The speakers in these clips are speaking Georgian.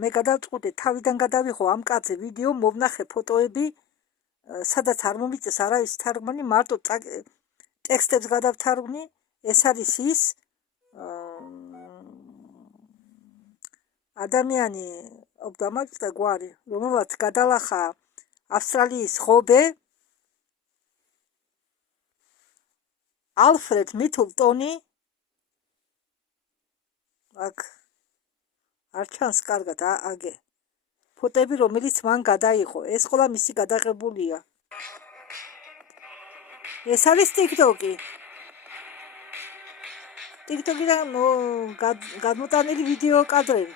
მე გადავწყვიტე თავიდან გადავიღო ამ კაცზე ვიდეო, მოვნახე ფოტოები, სადაც არ მომიწეს არავის თარგმანი, მარტო ტექსტებს გადავთარგმნი. ეს არის ის ადამიანი, დამაჭდა გვარი, რომელსაც გადალახა ავსტრალიის ღობე, ალფრედ მიდლტონი. აქ არ ჩანს კარგად აგე ფოტოები, რომელიც მან გადაიღო. ეს ყველა მისი გადაღებულია. ეს არის TikTok-ი. TikTok-იდან გადმოტანილი ვიდეო კადრები.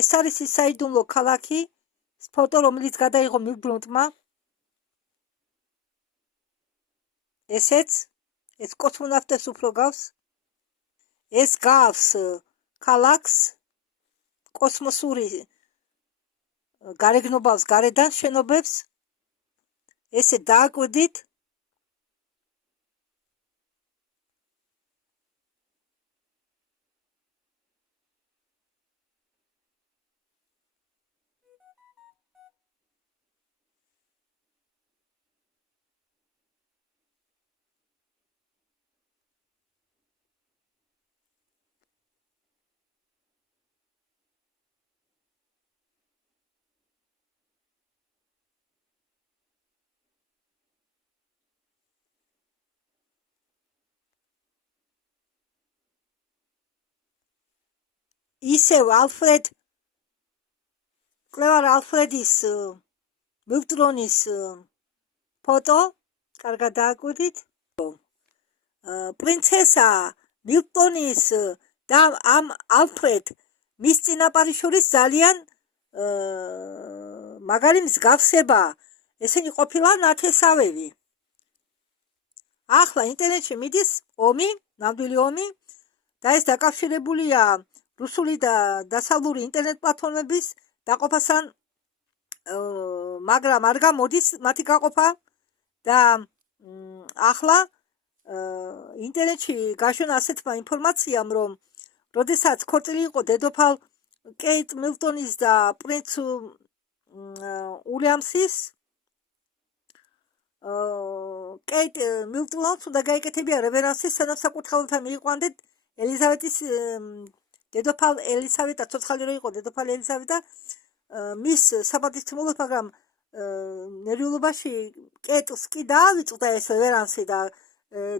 ეს არის ის საიდუმლო ქალაქი, ფოტო, რომელიც გადაიღო მილბრონტმა. ესეც, ეს კოსმონავტებს უფრო გავს. ეს გავს ქალაქს, კოსმოსური გარეგნობავს გარედან შენობებს. ესე დააკვირდით. ისევ ალფრედის მილტონის ფოტო, კარგად დააკვირდით. პრინცესა მილტონის და ამ ალფრედ მის წინაპარიშვილის ძალიან მაგარი მსგავსება. ესენი ყოფილან ნათესავები. ახლა ინტერნეტში მიდის ომი, ნამდვილი ომი და ეს დაკავშირებულია რუსული და დასავლური ინტერნეტ პლატფორმების დაყოფასთან, მაგრამ არ გამოდის მათი გაყოფა და ახლა ინტერნეტში გაშვენა ასეთმა ინფორმაციამ, რომ როდესაც ქორწილი იყო დედოფალ კეიტ მილტონის და პრინც უილიამსის, კეიტ მილტონს უნდა გაეკეთებია რევერანსი, სანამ საკურთხეველთან მიიყვანდეთ ელიზაბეტის დედოფალ ელისავეტა, ცოცხალი რო იყო დედოფალ ელისავეტა, მის საპატივცემულოდ, მაგრამ ნერვიულობაში კეტს კი დაავიწყდა ეს რევერანსი და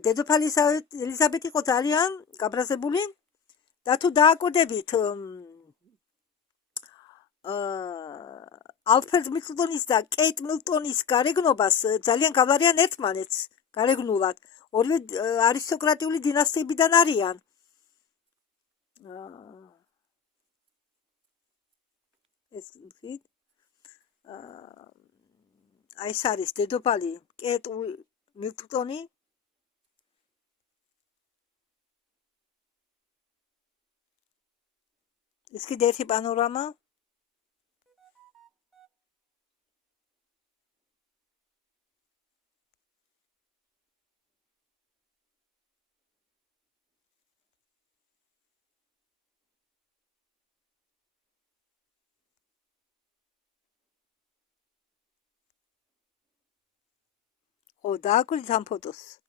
დედოფალი ელიზაბეტი იყო ძალიან გაბრაზებული. და თუ დააკვირდებით ალფრედ მილტონის და კეიტ მილტონის გარეგნობას, ძალიან გავლარიან ერთმანეთს გარეგნულად. ორივე არისტოკრატიული დინასტიებიდან არიან. ეს არის დედოფალი კეიტ მილტონი. ეს კიდე ერთი პანორამა. დააკვირდით ამ ფოტოს.